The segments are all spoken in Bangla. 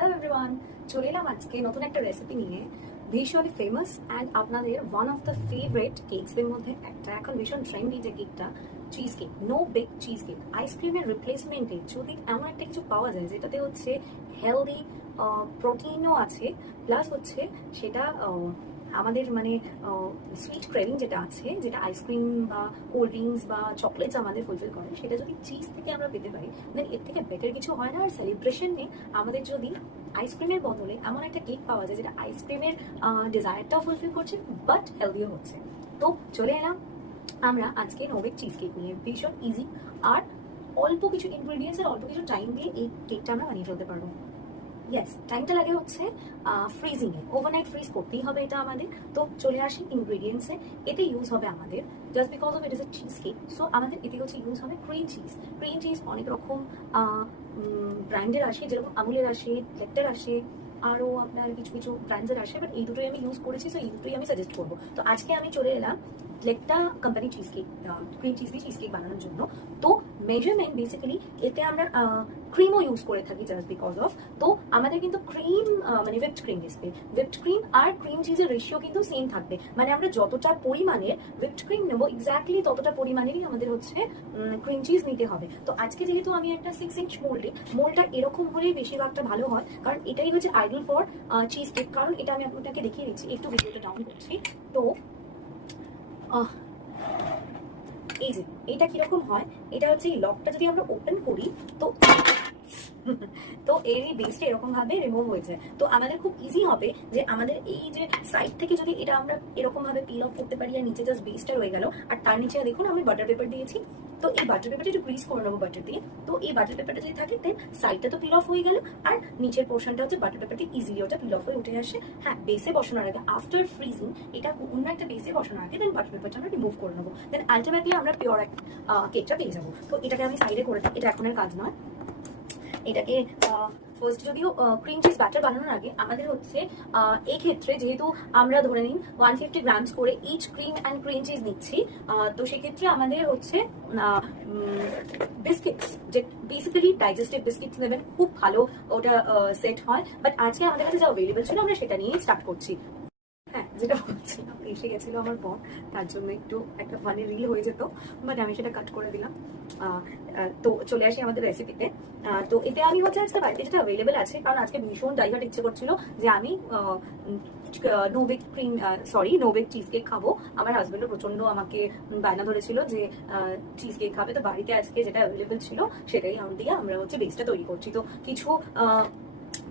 হ্যালো এভরিওয়ান, চলে এলাম আজকে নতুন একটা রেসিপি নিয়ে। ভীষণই ফেমাস অ্যান্ড আপনাদের ওয়ান অফ দ্য ফেভারিট কেকসের মধ্যে একটা, এখন ভীষণ ট্রেন্ডি যে কেকটা, cheesecake. No bake cheesecake. আইসক্রিমের রিপ্লেসমেন্টে যদি এমন একটা কিছু পাওয়া যায় যেটাতে হচ্ছে হেলদি প্রোটিনও আছে, প্লাস হচ্ছে সেটা আমাদের মানে সুইট ক্রেভিং যেটা আছে, যেটা আইসক্রিম বা কোল্ড ড্রিঙ্কস বা চকলেটস আমাদের ফুলফিল করে, সেটা যদি চিজ থেকে আমরা পেতে পারি, দেন এর থেকে বেটার কিছু হয় না। আর সেলিব্রেশনে আমাদের যদি আইসক্রিমের বদলে এমন একটা কেক পাওয়া যায় যেটা আইসক্রিমের ডিজায়ারটাও ফুলফিল করছে বাট হেলদিও হচ্ছে, তো চলে এলাম আমরা আজকে নোবেক চিজ কেক নিয়ে। ভীষণ ইজি আর অল্প কিছু ইনগ্রিডিয়েন্টস আর অল্প কিছু টাইম দিয়ে এই কেকটা আমরা বানিয়ে ফেলতে পারবো। ইয়েস, টাইমটা লাগে হচ্ছে ফ্রিজিংয়ে, ওভারনাইট ফ্রিজ করতেই হবে এটা আমাদের। তো চলে আসি ইনগ্রিডিয়েন্টসে। এতে ইউজ হবে আমাদের, just because of it is a cheese cake, so আমাদের এতে হচ্ছে ইউজ হবে ক্রিম চিজ। ক্রিম চিজ অনেক রকম ব্র্যান্ডের আসে, যেরকম আমুলের আসে, লেক্টার আসে, আরও আপনার কিছু কিছু ব্র্যান্ডের আসে, বাট এই দুটোই আমি ইউজ করেছি, সো এই দুটোই আমি সাজেস্ট করবো। তো আজকে আমি চলে এলাম লেক্টা company cheesecake, cream cheese দিয়ে চিজ কেক বানানোর জন্য। তো মেজারমেন্ট বেসিক্যালি এতে আমরা ক্রিমও ইউজ করে থাকি, জাস্ট বিকজ অফ। তো আমাদের কিন্তু ক্রিম মানে হুইপড ক্রিম আসবে, হুইপড ক্রিম আর ক্রিম চিজের রেশিও কিন্তু সেম থাকবে, মানে আমরা যতটা পরিমাণের হুইপড ক্রিম নেবো এক্স্যাক্টলি ততটা পরিমাণেরই আমাদের হচ্ছে ক্রিম চিজ নিতে হবে। তো আজকে যেহেতু আমি একটা 6 ইঞ্চ মোল্ডটা এরকম হলেই বেশিরভাগটা ভালো হয়, কারণ এটাই হচ্ছে আইডল ফর চিজ কেক। কারণ এটা আমি আপনাকে দেখিয়ে দিচ্ছি, একটু ভিডিওটা ডাউন করছি। তো এই যে এটা কিরকম হয়, এটা হচ্ছে এই লকটা যদি আমরা ওপেন করি তো তো এর এই বেসটা এরকম ভাবে রিমুভ হয়ে যায়। তো আমাদের খুব ইজি হবে যে আমাদের এই যে সাইড থেকে যদি এটা আমরা এরকম ভাবে পিল অফ করতে পারি, আর নিচে জাস্ট বেসটা রয়ে গেল, আর তার নিচে দেখুন আমি বাটার পেপার দিয়েছি। তো এই বাটার পেপারটা একটু গ্রিস করে নেবো বাটার দিয়ে। তো এই বাটার পেপারটা যদি থাকে দেন সাইডটা তো পিল অফ হয়ে গেল, আর নিচের পোর্শনটা হচ্ছে বাটার পেপার দিয়ে ইজিলি ওটা পিল অফ হয়ে উঠে আসে। হ্যাঁ, বেসে বসানোর আগে, আফটার ফ্রিজিং এটা অন্য একটা বেসে বসানোর আগে দেন বাটার পেপারটা আমরা রিমুভ করে নেবো, দেন আলটিমেটলি আমরা পিওর কেকটা পেয়ে যাবো। তো এটাকে আমি সাইডে করে দিই, এটা এখনের কাজ নয়। এটাকে ফার্স্ট যদিও ক্রিম চিজ ব্যাটার বানানোর আগে আমাদের হচ্ছে এই ক্ষেত্রে যেহেতু আমরা ধরে নিন 150 গ্রামস করে each cream and cream cheese নিচ্ছি, তো সেক্ষেত্রে আমাদের হচ্ছে বিস্কিটস, যে বেসিক্যালি ডাইজেস্টিভ বিস্কিটস নেবেন, খুব ভালো ওটা সেট হয়। বাট আজকে আমাদের কাছে যা অ্যাভেলেবল ছিল আমরা সেটা নিয়েই স্টার্ট করছি। হ্যাঁ, যেটা বলছিলাম, এসে গেছিল আমার বর, তার জন্য একটু একটা ফানি রিল হয়ে যেত, বাট আমি সেটা কাট করে দিলাম। তো চলে আসি আমাদের রেসিপিতে। তো এতে আমি হচ্ছে আজকে বাড়িতে যেটা অ্যাভেলেবেল আছে, কারণ আজকে ভীষণ ডাইভার্ট ইচ্ছে করছিল যে আমি নোবেক চিজ কেক খাবো। আমার হাজবেন্ডও প্রচন্ড আমাকে বায়না ধরেছিল যে চিজ কেক খাবে, তো বাড়িতে আজকে যেটা অ্যাভেলেবেল ছিল সেটাই দিয়ে আমরা হচ্ছে বেসটা তৈরি করছি। তো কিছু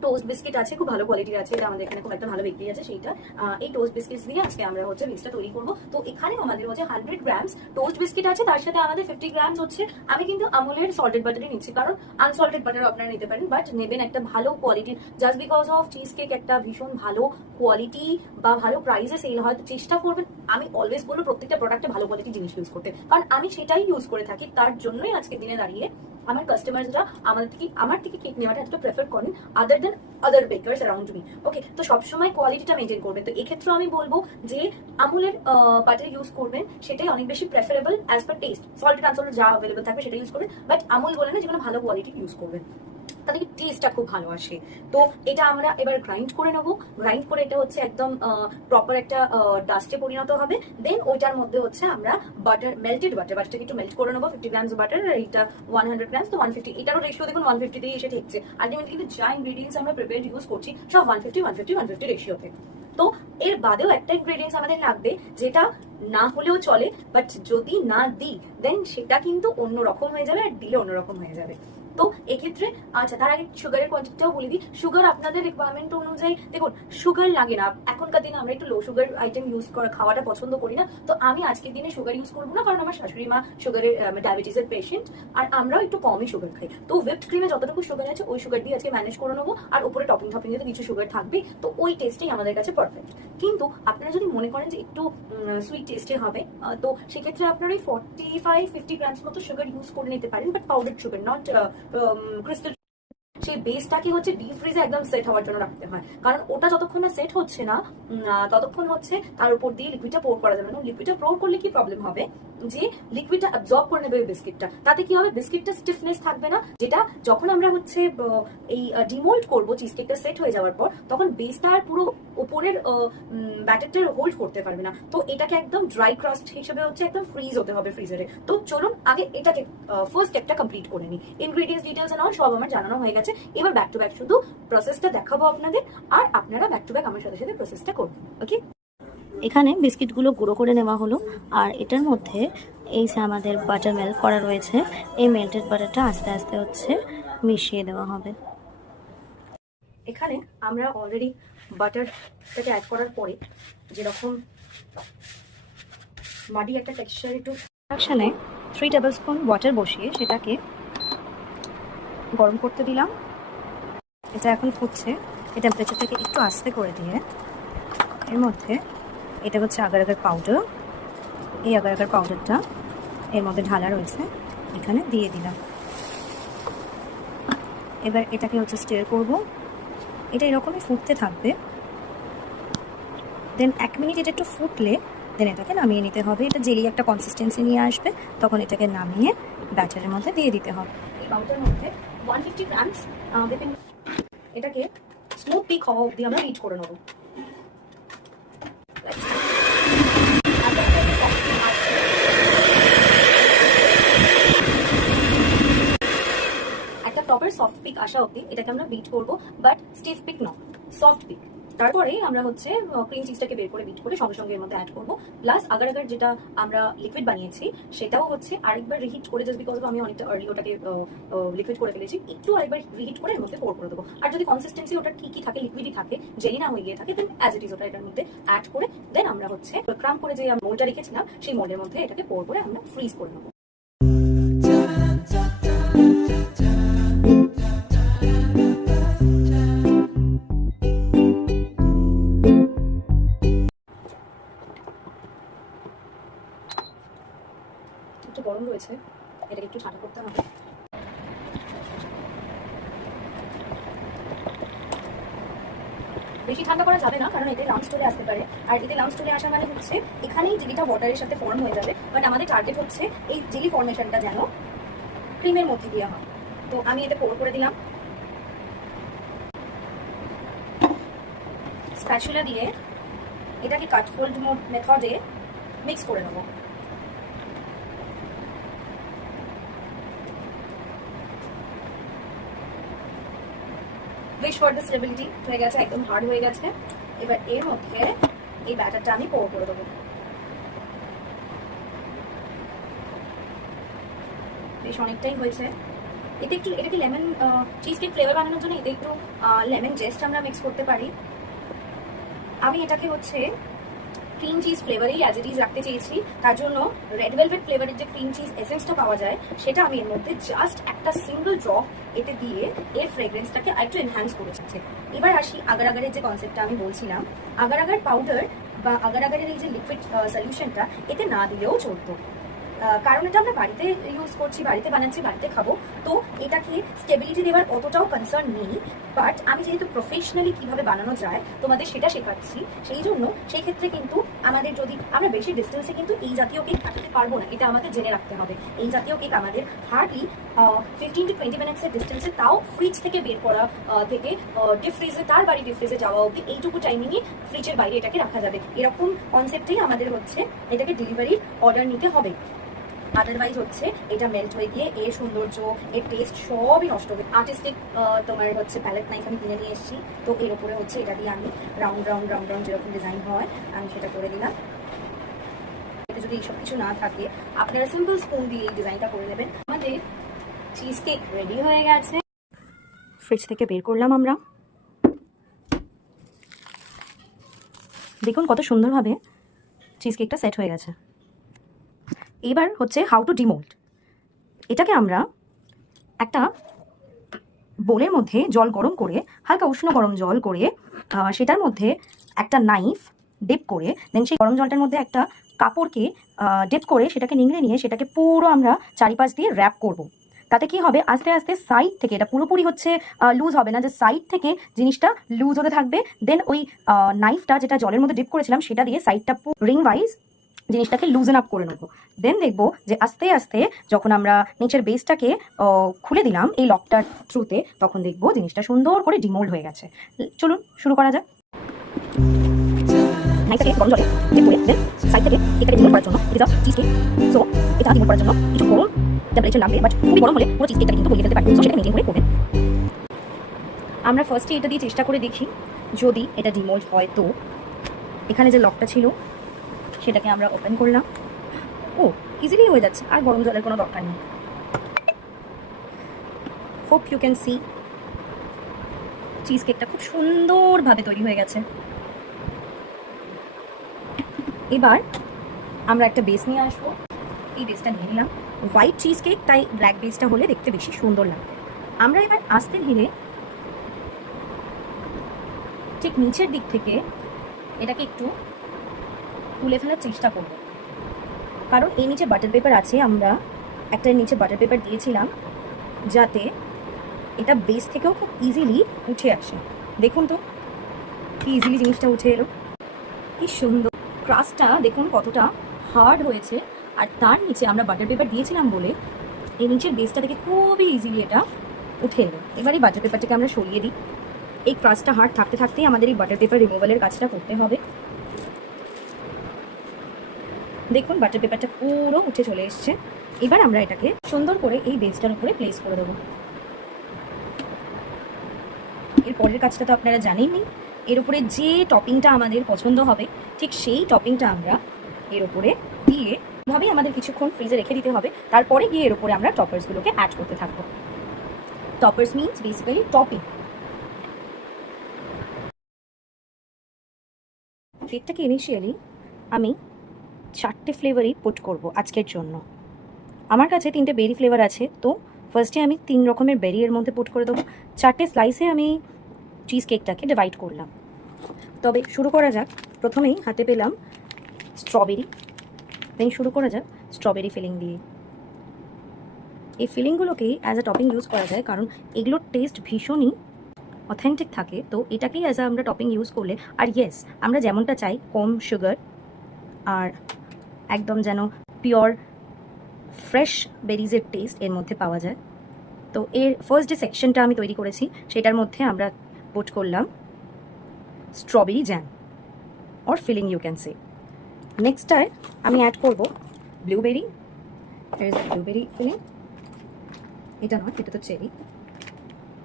টোস্ট বিস্কিট আছে, খুব ভালো কোয়ালিটির আছে, এটা আমাদের এখানে খুব একটা ভালো বিক্রি আছে, সেইটা এই টোস্ট বিস্কিট দিয়ে আজকে আমরা হচ্ছে বেসটা তৈরি করবো। তো এখানে আমাদের হচ্ছে 100 গ্রামস টোস্ট বিস্কিট আছে, তার সাথে আমাদের 50 গ্রামস হচ্ছে, আমি কিন্তু আমুলের সল্টেড বাটারই নিচ্ছি, কারণ আনসল্টেড বাটার আপনারা নিতে পারেন, বাট নেবেন একটা ভালো কোয়ালিটির, just because of cheese cake একটা ভীষণ ভালো কোয়ালিটি বা ভালো প্রাইসে সেল হয়, তো চেষ্টা করবেন। আমি অলওয়েজ বলবো প্রত্যেকটা প্রোডাক্টে ভালো কোয়ালিটি জিনিস ইউজ করতে, কারণ আমি সেটাই ইউজ করে থাকি। তার জন্যই আজকের দিনে দাঁড়িয়ে আমার কাস্টমাররা আমার থেকে কেক নেওয়াটা এতটা প্রেফার করেন আদার দেন আদার বেকার্স অ্যারাউন্ড মি। ওকে, তো সবসময় কোয়ালিটিটা মেনটেন করবেন। তো এক্ষেত্রে আমি বলবো যে আমুলের বাটার ইউজ করবেন, সেটাই অনেক বেশি preferable as per test. Salted unsalted যা অ্যাভেলেবল থাকবে সেটা ইউজ করবেন, বাট আমুল বলে না, যেগুলো ভালো কোয়ালিটি ইউজ করবেন, তাহলে টেস্টটা খুব ভালো আসে। তো এটা আমরা এবার গ্রাইন্ড করে নেবো। গ্রাইন্ড করে এটা হচ্ছে একদম প্রপার একটা ডাস্টে পরিণত হবে। দেন ওইটার মধ্যে হচ্ছে আমরা বাটার, মেল্টেড বাটারটাকে একটু মেল্ট করে নেবো। 50 গ্রামস বাটার, এইটা 100 গ্রামস, তো 150, এটারও রেশিও দেখুন 150 দিয়ে এসে ঠেকছে। আলটিমেটলি কিন্তু যা ইনগ্রিডিয়েন্টস আমরা প্রিপেয়ার ইউজ করছি সব 150 রেশিওতে। তো এর বাদেও একটা ইনগ্রিডিয়েন্টস আমাদের লাগবে, যেটা না হলেও চলে, বাট যদি না দিই দেন সেটা কিন্তু অন্যরকম হয়ে যাবে, আর দিলে অন্যরকম হয়ে যাবে। তো এক্ষেত্রে আচ্ছা, তার আগে সুগারের কোয়ান্টিটিটাও বলে দিই। সুগার আপনাদের রিকোয়ারমেন্ট অনুযায়ী, দেখুন সুগার লাগে না, এখনকার দিনে আমরা একটু লো সুগার আইটেম ইউজ খাওয়াটা পছন্দ করি না, তো আমি আজকের দিনে সুগার ইউজ করবো না, কারণ আমার শাশুড়ি মা সুগারের ডায়াবেটিসের পেশেন্ট, আর আমরাও একটু কমই সুগার খাই। তো হুইপড ক্রিমে যতটুকু সুগার আছে ওই সুগার দিয়ে আজকে ম্যানেজ করে নেবো, আর উপরে টপিং যেহেতু কিছু সুগার থাকবে, তো ওই টেস্টেই আমাদের কাছে পারফেক্ট। কিন্তু আপনারা যদি মনে করেন যে একটু সুইট টেস্টের হবে, তো সেক্ষেত্রে আপনারা ওই 45-50 গ্রামস মতো সুগার ইউজ করে নিতে পারেন, but powder sugar, not crystal সেই বেসটাকে হচ্ছে ডিপ ফ্রিজে একদম সেট হওয়ার জন্য রাখতে হয়, কারণ ওটা যতক্ষণ না সেট হচ্ছে না ততক্ষণ হচ্ছে তার উপর দিয়ে লিকুইডটা পোর করা যাবে না। লিকুইডটা পোর করলে কি প্রবলেম হবে, যে লিকুইডটা অ্যাবজর্ব করে নেবে ওই বিস্কিটটা, তাতে কি হবে বিস্কিটটা স্টিফনেস থাকবে না, যেটা যখন আমরা হচ্ছে এই ডিমোল্ড করবো চিজ কেকটা সেট হয়ে যাওয়ার পর, তখন বেসটা আর পুরো উপরের ব্যাটারটা হোল্ড করতে পারবে না। তো এটাকে একদম ড্রাই ক্রাস্ট হিসেবে হচ্ছে একদম ফ্রিজ হতে হবে ফ্রিজারে। তো চলুন আগে এটাকে ফার্স্ট স্টেপটা কমপ্লিট করে নিই। ইনগ্রেডিয়েন্টস ডিটেলস এন্ড অল সব আমার জানানো হয়ে গেছে। এবার ব্যাক টু ব্যাক শুধু প্রসেসটা দেখাবো আপনাদের, আর আপনারা ব্যাক টু ব্যাক আমার সাথে সাথে প্রসেসটা করবেন। ওকে, এখানে বিস্কিটগুলো গুঁড়ো করে নেওয়া হলো, আর এটার মধ্যে এই যে আমাদের বাটার মেল্ট করা রয়েছে, এই মেল্টেড বাটারটা আস্তে আস্তে হচ্ছে মিশিয়ে দেওয়া হবে। এখানে আমরা অলরেডি বাটারটাকে অ্যাড করার পরে যেরকম মাটি একটা টেক্সচার একটু ইন্ডাকশানে 3 টেবিল স্পুন ওয়াটার বসিয়ে সেটাকে গরম করতে দিলাম। এটা এখন ফুটছে, এই টেম্পারেচারটাকে একটু আস্তে করে দিয়ে এর মধ্যে এটা হচ্ছে আগার আগার পাউডার, এই আগার আগার পাউডারটা এর মধ্যে ঢালা রয়েছে, এখানে দিয়ে দিলাম। এবার এটাকে হচ্ছে স্টির করব, এটা এরকমই ফুটতে থাকবে। দেন 1 মিনিট এটা একটু ফুটলে দেন এটাকে নামিয়ে নিতে হবে। এটা জেলি একটা কনসিস্টেন্সি নিয়ে আসবে, তখন এটাকে নামিয়ে ব্যাটারের মধ্যে দিয়ে দিতে হবে। এই বাউলটার মধ্যে 150 গ্রামস whipping, এটাকে স্মুথ পিক হওয়া অবধি আমরা হিট করে নেব। একটা টপের সফট পিক আসা অবধি এটাকে আমরা বিট করব, বাট স্টিফ পিক নয়, সফট পিক। তারপরে আমরা হচ্ছে ক্রিম চিজটাকে বের করে বিট করে সঙ্গে সঙ্গে এর মধ্যে অ্যাড করবো। প্লাস আগার আগার যেটা আমরা লিকুইড বানিয়েছি সেটাও হচ্ছে আরেকবার রিহিট করে, জাস্ট বিকজ আমি অনেকটা আর্লি ওটাকে লিকুইড করে ফেলেছি, একটু আরেকবার রিহিট করে এর মধ্যে পোর করে দেবো। আর যদি কনসিস্টেন্সি ওটা ঠিকই থাকে, লিকুইডই থাকে, জেলি না হয়ে গিয়ে থাকে, দেন অ্যাজ ইট ইজ ওটা এটার মধ্যে অ্যাড করে দেন আমরা হচ্ছে ক্রাম করে যে মোল্ডটা রেখেছিলাম সেই মোল্ডের মধ্যে এটাকে পোর করে আমরা ফ্রিজ করে নেবো। একটু গরম রয়েছে, এটাকে একটু ঠান্ডা করতে হবে। বেশি ঠান্ডা করা যাবে না, কারণ এতে লাম্পস চলে আসতে পারে, আর এতে লাম্পস চলে আসা মানে হচ্ছে এখানেই জেলিটা ওয়াটারের সাথে ফর্ম হয়ে যাবে। বাট আমাদের টার্গেট হচ্ছে এই জেলি ফর্মেশনটা যেন ক্রিমের মধ্যে দেওয়া হয়। তো আমি এটা পোর করে দিলাম, স্প্যাচুলা দিয়ে এটাকে কাট ফোল্ড মেথডে মিক্স করে নেবো। উইশ ফর দ্য স্টেবিলিটি হয়ে গেছে, একদম হার্ড হয়ে গেছে। এবার এর মধ্যে এই ব্যাটারটা আমি পোর করে দেবো। বেশ অনেকটাই হয়েছে। এটাকে লেমন চিজ কেক ফ্লেভার বানানোর জন্য এতে একটু লেমন জেস্ট আমরা মিক্স করতে পারি। আমি এটাকে হচ্ছে ক্রিম চিজ ফ্লেভারেই অ্যাজ ইট ইজ রাখতে চেয়েছি, তার জন্য রেড ভেলভেট ফ্লেভারের যে ক্রিম চিজ এসেন্সটা পাওয়া যায় সেটা আমি এর মধ্যে জাস্ট একটা সিঙ্গল ড্রপ এতে দিয়ে এর ফ্রেগ্রেন্সটাকে আরেকটু এনহ্যান্স করেছে। এবার আসি আগার আগারের যে কনসেপ্টটা আমি বলছিলাম, আগার আগার পাউডার বা আগার আগারের এই যে লিকুইড সলিউশনটা এতে না দিলেও চলতো, কারণ এটা আমরা বাড়িতে ইউজ করছি, বাড়িতে বানাচ্ছি, বাড়িতে খাবো, তো এটাকে স্টেবিলিটি দেওয়ার অতটাও কনসার্ন নেই। বাট আমি যেহেতু প্রফেশনালি কিভাবে বানানো যায় তোমাদের সেটা শেখাচ্ছি, সেই জন্য সেই ক্ষেত্রে কিন্তু আমাদের যদি আমরা বেশি ডিস্টেন্সে কিন্তু এই জাতীয় কেক পাঠাতে পারবো না, এটা আমাদের জেনে রাখতে হবে। এই জাতীয় কেক আমাদের হার্ডলি 15 to 20 মিনিটসের ডিস্টেন্সে, তাও ফ্রিজ থেকে বের করা থেকে ডিপ ফ্রিজে, তার বাড়ি ডিপ ফ্রিজে যাওয়া অবধি এইটুকু টাইমিংয়ে ফ্রিজের বাইরে এটাকে রাখা যাবে। এরকম কনসেপ্টেই আমাদের হচ্ছে এটাকে ডেলিভারির অর্ডার নিতে হবে। আদারওয়াইজ হচ্ছে এটা মেল্ট হয়ে গিয়ে এর সৌন্দর্য, এর টেস্ট সবই নষ্ট হবে। আর্টিস্টিক তোমার হচ্ছে প্যালেট নাইফ আমি কিনে নিয়ে এসেছি, তো এর উপরে হচ্ছে এটা দিয়ে আমি রাউন্ড রাউন্ড রাউন্ড রাউন্ড যেরকম ডিজাইন হয় আমি সেটা করে দিলাম। এতে যদি এইসব কিছু না থাকে আপনারা সিম্পল স্পুন দিয়ে এই ডিজাইনটা করে নেবেন। আমাদের চিজ কেক রেডি হয়ে গেছে, ফ্রিজ থেকে বের করলাম আমরা। দেখুন কত সুন্দরভাবে চিজ কেকটা সেট হয়ে গেছে। এবার হচ্ছে হাউ টু ডিমোল্ড। এটাকে আমরা একটা বোলের মধ্যে জল গরম করে, হালকা উষ্ণ গরম জল করে সেটার মধ্যে একটা নাইফ ডিপ করে, দেন সেই গরম জলটার মধ্যে একটা কাপড়কে ডিপ করে সেটাকে নিংড়ে নিয়ে সেটাকে পুরো আমরা চারিপাশ দিয়ে র্যাপ করব। তাতে কি হবে, আস্তে আস্তে সাইড থেকে, এটা পুরোপুরি হচ্ছে লুজ হবে না, যে সাইড থেকে জিনিসটা লুজ হতে থাকবে। দেন ওই নাইফটা যেটা জলের মধ্যে ডিপ করেছিলাম সেটা দিয়ে সাইডটা রিং ওয়াইজ জিনিসটাকে লুজেন আপ করে নেবো। দেন দেখবো যে আস্তে আস্তে যখন আমরা নিচের বেসটাকে খুলে দিলাম এই লকটার থ্রুতে, তখন দেখবো জিনিসটা সুন্দর করে ডিমোল্ড হয়ে গেছে। চলুন শুরু করা যাক। নাইফটাকে গরম জলে ডিপ করে দেন সাইড থেকে এটাকে ডিমোল্ড করার জন্য, it is a cheese cake. So এটা ডিমোল্ড করার জন্য কিছু গরম টেম্পারেচার লাগবে, বাট খুবই গরম হলে পুরো চিজ কেকটা কিন্তু গলিয়ে ফেলতে পারে। সো সেটা মেনটেন করে করবেন। আমরা ফার্স্টে এটা দিয়ে চেষ্টা করে দেখি, যদি এটা ডিমোল্ড হয় তো এখানে যে লকটা ছিল সেটাকে আমরা ওপেন করলাম। ও ইজিলি হয়ে যাচ্ছে, আর গরম জলের কোনো দরকার নেই। Hope you can see cheese কেকটা খুব সুন্দরভাবে তৈরি হয়ে গেছে। এবার আমরা একটা বেস নিয়ে আসবো। এই বেসটা নিয়ে নিলাম, হোয়াইট চিজ কেক, তাই ব্ল্যাক বেসটা হলে দেখতে বেশি সুন্দর লাগবে। আমরা এবার আস্তে ধীরে ঠিক নিচের দিক থেকে এটাকে একটু তুলে ফেলার চেষ্টা করব, কারণ এই নিচে বাটার পেপার আছে। আমরা একটা নিচে বাটার পেপার দিয়েছিলাম যাতে এটা বেস থেকেও খুব ইজিলি উঠে আসে। দেখুন তো কি ইজিলি জিনিসটা উঠে এলো, কি সুন্দর। ক্রাস্টটা দেখুন কতটা হার্ড হয়েছে, আর তার নিচে আমরা বাটার পেপার দিয়েছিলাম বলে এই নিচের বেসটা থেকে খুবই ইজিলি এটা উঠে এলো। এবার এই বাটার পেপারটাকে আমরা সরিয়ে দিই। এই ক্রাস্টটা হার্ড থাকতে থাকতেই আমাদের এই বাটার পেপার রিমুভালের কাজটা করতে হবে। দেখুন বাটার পেপারটা পুরো উঠে চলে এসছে। এবার আমরা এটাকে সুন্দর করে এই বেসটার উপরে প্লেস করে দেবো। এর পরের কাজটা তো আপনারা জানেনই, এর উপরে যে টপিংটা আমাদের পছন্দ হবে ঠিক সেই টপিংটা আমরা এর উপরে দিয়ে ভাবেই আমাদের কিছুক্ষণ ফ্রিজে রেখে দিতে হবে। তারপরে গিয়ে এর উপরে আমরা টপার্সগুলোকে অ্যাড করতে থাকবো। Toppers means basically topping. কেকটাকে ইনিশিয়ালি আমি 4টে ফ্লেভারই পুট করব আজকের জন্য। আমার কাছে 3টে বেরি ফ্লেভার আছে, তো ফার্স্টে আমি 3 রকমের বেরি এর মধ্যে পুট করে দেবো। 4টে স্লাইসে আমি চিজ কেকটাকে ডিভাইড করলাম। তবে শুরু করা যাক। প্রথমেই হাতে পেলাম স্ট্রবেরি, দেন শুরু করা যাক স্ট্রবেরি ফিলিং দিয়ে। এই ফিলিংগুলোকেই অ্যাজ আ টপিং ইউজ করা যায়, কারণ এগুলোর টেস্ট ভীষণই অথেন্টিক থাকে। তো এটাকেই অ্যাজ আ আমরা টপিং ইউজ করলে, আর ইয়েস আমরা যেমনটা চাই, কম সুগার আর একদম যেন পিওর ফ্রেশ বেরিজের টেস্ট এর মধ্যে পাওয়া যায়। তো এর ফার্স্ট যে সেকশনটা আমি তৈরি করেছি সেটার মধ্যে আমরা পুট করলাম strawberry jam or filling you can say. নেক্সটটায় আমি অ্যাড করব ব্লুবেরি। ব্লুবেরি ফিলিং, এটা নয়, এটা তো চেরি।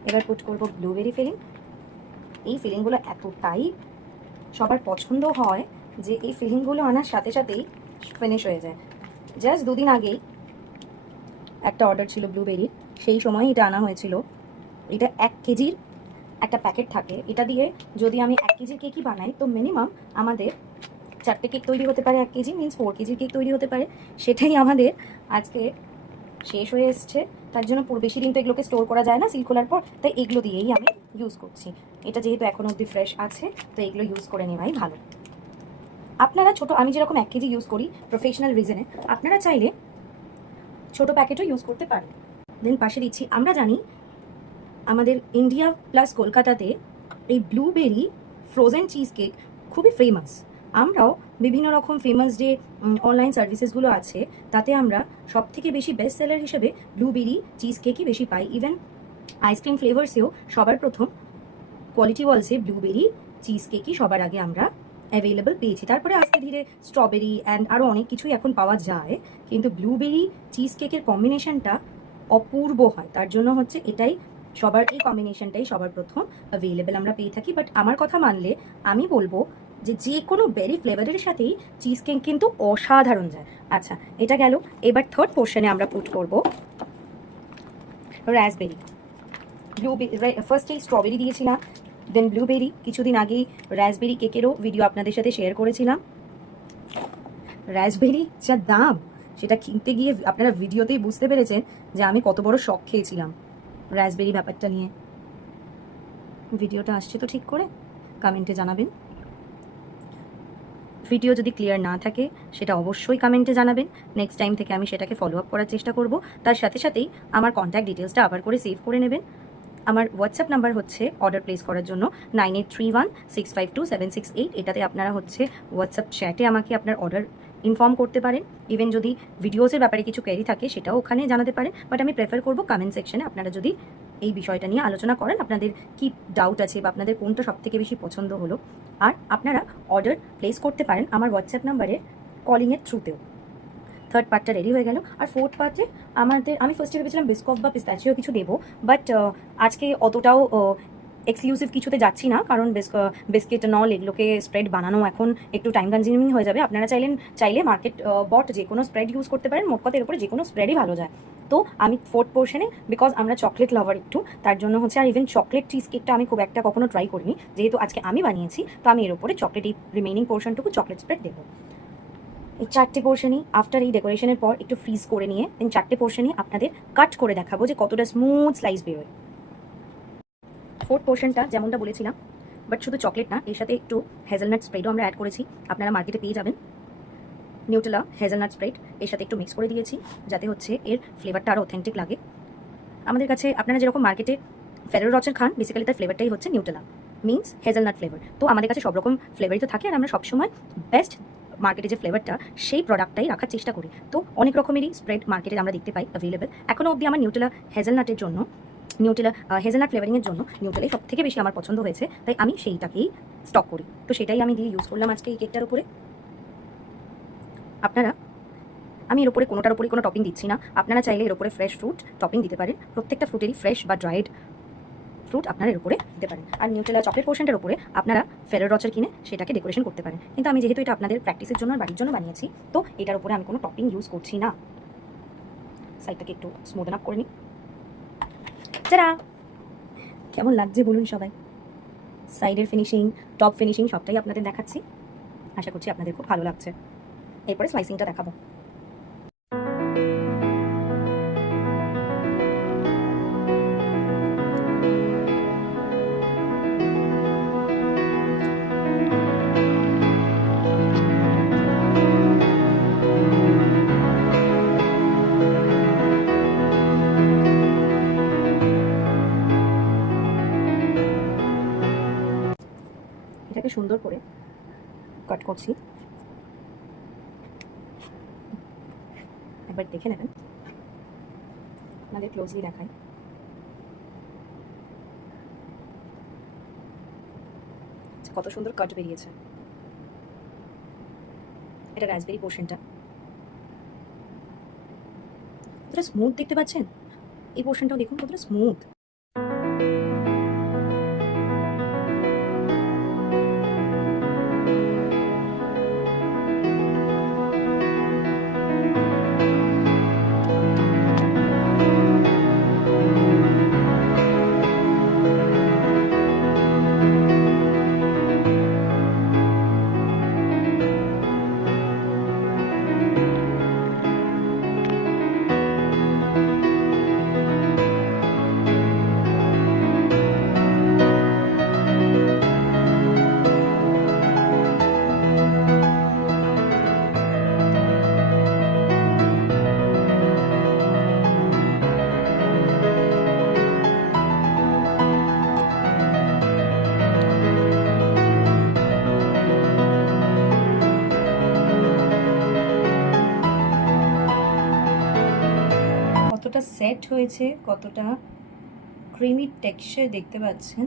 এবার পুট করব ব্লুবেরি ফিলিং। এই ফিলিংগুলো এতটাই সবার পছন্দ হয় যে এই ফিলিংগুলো আনার সাথে সাথেই ফিনিশ হয়ে যায়। জাস্ট 2 দিন আগেই একটা অর্ডার ছিল ব্লুবেরির, সেই সময় এটা আনা হয়েছিল। এটা 1 কেজির একটা প্যাকেট থাকে। এটা দিয়ে যদি আমি 1 কেজির কেকই বানাই তো মিনিমাম আমাদের 4টে কেক তৈরি হতে পারে। 1 কেজি মিনস 4 কেজির কেক তৈরি হতে পারে। সেটাই আমাদের আজকে শেষ হয়ে এসছে। তার জন্য বেশি দিন তো এগুলোকে স্টোর করা যায় না সিল খোলার পর, তাই এগুলো দিয়েই আমি ইউজ করছি। এটা যেহেতু এখনো অবধি ফ্রেশ আছে, তো এগুলো ইউজ করে নেওয়াই ভালো। আপনারা ছোট, আমি যেরকম 1 কেজি ইউজ করি প্রফেশনাল রিজনে, আপনারা চাইলে ছোট প্যাকেটও ইউজ করতে পারেন। দেন পাশে দিচ্ছি, আমরা জানি আমাদের ইন্ডিয়া প্লাস কলকাতাতে এই ব্লুবেরি ফ্রোজেন চিজ কেক খুবই ফেমাস। আমরাও বিভিন্ন রকম ফেমাস যে অনলাইন সার্ভিসেসগুলো আছে তাতে আমরা সব থেকে বেশি বেস্ট সেলার হিসেবে ব্লুবেরি চিজ কেকই বেশি পাই। ইভেন আইসক্রিম ফ্লেভার্সেও সবার প্রথম কোয়ালিটি ওয়ালসে ব্লুবেরি চিজ কেকই সবার আগে আমরা অ্যাভেলেবল পেয়েছি। তারপরে আস্তে ধীরে স্ট্রবেরি অ্যান্ড আরও অনেক কিছুই এখন পাওয়া যায়, কিন্তু ব্লুবেরি চিজ কেকের কম্বিনেশনটা অপূর্ব হয়। তার জন্য হচ্ছে এটাই সবার, এই কম্বিনেশনটাই সবার প্রথম অ্যাভেলেবেল আমরা পেয়ে থাকি। বাট আমার কথা মানলে আমি বলবো যে কোনো বেরি ফ্লেভারের সাথেই চিজ কেক কিন্তু অসাধারণ যায়। আচ্ছা, এটা গেল। এবার থার্ড পোর্শনে আমরা পুট করব রাসবেরি। ফার্স্টেই স্ট্রবেরি দিয়েছিলাম, দেন ব্লুবেরি। কিছুদিন আগেই রাসবেরি কেকেরও ভিডিও আপনাদের সাথে শেয়ার করেছিলাম। রাসবেরি যা দাম সেটা কিনতে গিয়ে আপনারা ভিডিওতেই বুঝতে পেরেছেন যে আমি কত বড় শক খেয়েছিলাম রাসবেরি ব্যাপারটা নিয়ে। ভিডিওটা আসছে তো ঠিক করে? কমেন্টে জানাবেন। ভিডিও যদি ক্লিয়ার না থাকে সেটা অবশ্যই কমেন্টে জানাবেন। নেক্সট টাইম থেকে আমি সেটাকে ফলো আপ করার চেষ্টা করব। তার সাথে সাথেই আমার কন্ট্যাক্ট ডিটেলসটা আবার করে সেভ করে নেবেন। আমার হোয়াটসঅ্যাপ নাম্বার হচ্ছে অর্ডার প্লেস করার জন্য 9831652768। এটাতে আপনারা হচ্ছে হোয়াটসঅ্যাপ চ্যাটে আমাকে আপনার অর্ডার ইনফর্ম করতে পারেন। ইভেন যদি ভিডিওসের ব্যাপারে কিছু কোয়েরি থাকে সেটাও ওখানে জানাতে পারেন। বাট আমি প্রেফার করব কমেন্ট সেকশনে আপনারা যদি এই বিষয়টা নিয়ে আলোচনা করেন, আপনাদের কি ডাউট আছে বা আপনাদের কোনটা সবথেকে বেশি পছন্দ হলো। আর আপনারা অর্ডার প্লেস করতে পারেন আমার হোয়াটসঅ্যাপ নাম্বারে কলিংয়ের থ্রুতেও। থার্ড পার্টটা রেডি হয়ে গেল। আর ফোর্থ পার্টে আমি ফার্স্টে ভেবেছিলাম বিস্কফ বা পিস্তাচিও কিছু দেবো, বাট আজকে অতটাও এক্সক্লুসিভ কিছুতে যাচ্ছি না, কারণ বিস্কিট নল এগুলোকে স্প্রেড বানানো এখন একটু টাইম কনজিউমিং হয়ে যাবে। আপনারা চাইলে মার্কেট বট যে কোনো স্প্রেড ইউজ করতে পারেন, মোট কথা এর উপরে যে কোনো স্প্রেডই ভালো যায়। তো আমি ফোর্থ পোর্শনে, বিকজ আমরা চকলেট লাভার একটু, তার জন্য হচ্ছে, আর ইভেন চকলেট চিজ কেকটা আমি খুব একটা কখনো ট্রাই করিনি, যেহেতু আজকে আমি বানিয়েছি, তো আমি এর উপরে চকলেট এই রিমেইনিং পোর্শনটুকু চকলেট স্প্রেড দেবো। এই 4টে পোর্শনই আফটার এই ডেকোরেশনের পর একটু ফ্রিজ করে নিয়ে দেন 4টে পোর্শনই আপনাদের কাট করে দেখাবো যে কতটা স্মুথ স্লাইস বেরোয়। ফোর্থ পোর্শনটা যেমনটা বলেছিলাম, বাট শুধু চকলেট না, এর সাথে একটু হেজেলনাট স্প্রেডও আমরা অ্যাড করেছি। আপনারা মার্কেটে পেয়ে যাবেন নিউটেলা হেজেলনাট স্প্রেড, এর সাথে একটু মিক্স করে দিয়েছি যাতে হচ্ছে এর ফ্লেভারটা আরও অথেন্টিক লাগে আমাদের কাছে। আপনারা যেরকম মার্কেটে ফেরারো রচের খান, বেসিক্যালি তার ফ্লেভারটাই হচ্ছে নিউটেলা মিন্স হেজেলনাট ফ্লেভার। তো আমাদের কাছে সব রকম ফ্লেভারই তো থাকে, আর আমরা সবসময় বেস্ট মার্কেটে যে ফ্লেভারটা সেই প্রোডাক্টটাই রাখার চেষ্টা করি। তো অনেক রকমেরই স্প্রেড মার্কেটে আমরা দেখতে পাই অ্যাভেলেবেল। এখনও অবধি আমার নিউটেলা হেজেলনাটের জন্য, হেজেলনাট ফ্লেভারিংয়ের জন্য নিউটেলাই সব থেকে বেশি আমার পছন্দ হয়েছে, তাই আমি সেইটাকেই স্টক করি। তো সেটাই আমি দিয়ে ইউজ করলাম আজকে এই কেকটার উপরে। আমি এর উপরে কোনোটার উপরে কোনো টপিং দিচ্ছি না, আপনারা চাইলে এর উপরে ফ্রেশ ফ্রুট টপিং দিতে পারেন। প্রত্যেকটা ফ্রুটেরই ফ্রেশ বা ড্রাইড ফ্রুট আপনারা এর উপরে দিতে পারেন। আর নিউটেলা চকলেট পোর্শনটার উপরে আপনারা ফেরারো রচের কিনে সেটাকে ডেকোরেশন করতে পারেন। কিন্তু আমি যেহেতু এটা আপনাদের প্র্যাকটিসের জন্য আর বাড়ির জন্য বানিয়েছি, তো এটার উপরে আমি কোনো টপিং ইউজ করছি না। সাইডটাকে একটু স্মুথেন আপ করে নিই। যারা কেমন লাগছে বলুন সবাই। সাইডের ফিনিশিং, টপ ফিনিশিং সবটাই আপনাদের দেখাচ্ছি, আশা করছি আপনাদের খুব ভালো লাগছে। এরপরে স্লাইসিংটা দেখাবো। এটাকে সুন্দর করে কাট করছি, একবার দেখে নেবেন, আপনাদের ক্লোজলি দেখাই। কত সুন্দর কাট বেরিয়েছে। এটা রাসবেরি পোর্শনটা কতটা স্মুথ দেখতে পাচ্ছেন, এই পোর্শনটাও দেখুন কতটা স্মুথ। কতটা সেট হয়েছে, কতটা ক্রিমি টেক্সচার দেখতে পাচ্ছেন।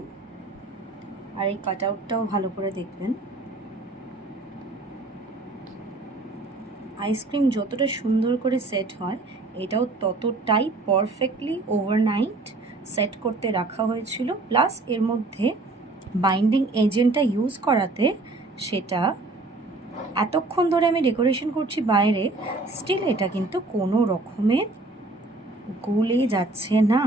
আর এই কাট আউটটাও ভালো করে দেখবেন। আইসক্রিম যতটা সুন্দর করে সেট হয়, এটাও ততটাই পারফেক্টলি ওভারনাইট সেট করতে রাখা হয়েছিল। প্লাস এর মধ্যে বাইন্ডিং এজেন্টটা ইউজ করাতে সেটা এতক্ষণ ধরে আমি ডেকোরেশন করছি বাইরে, স্টিল এটা কিন্তু কোনো রকমের গলে যাচ্ছে না।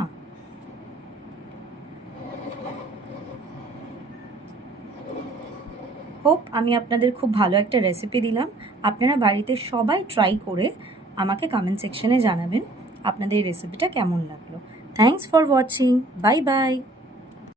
হোপ আমি আপনাদের খুব ভালো একটা রেসিপি দিলাম। আপনারা বাড়িতে সবাই ট্রাই করে আমাকে কমেন্ট সেকশনে জানাবেন আপনাদের এই রেসিপিটা কেমন লাগলো। Thanks for watching, bye bye.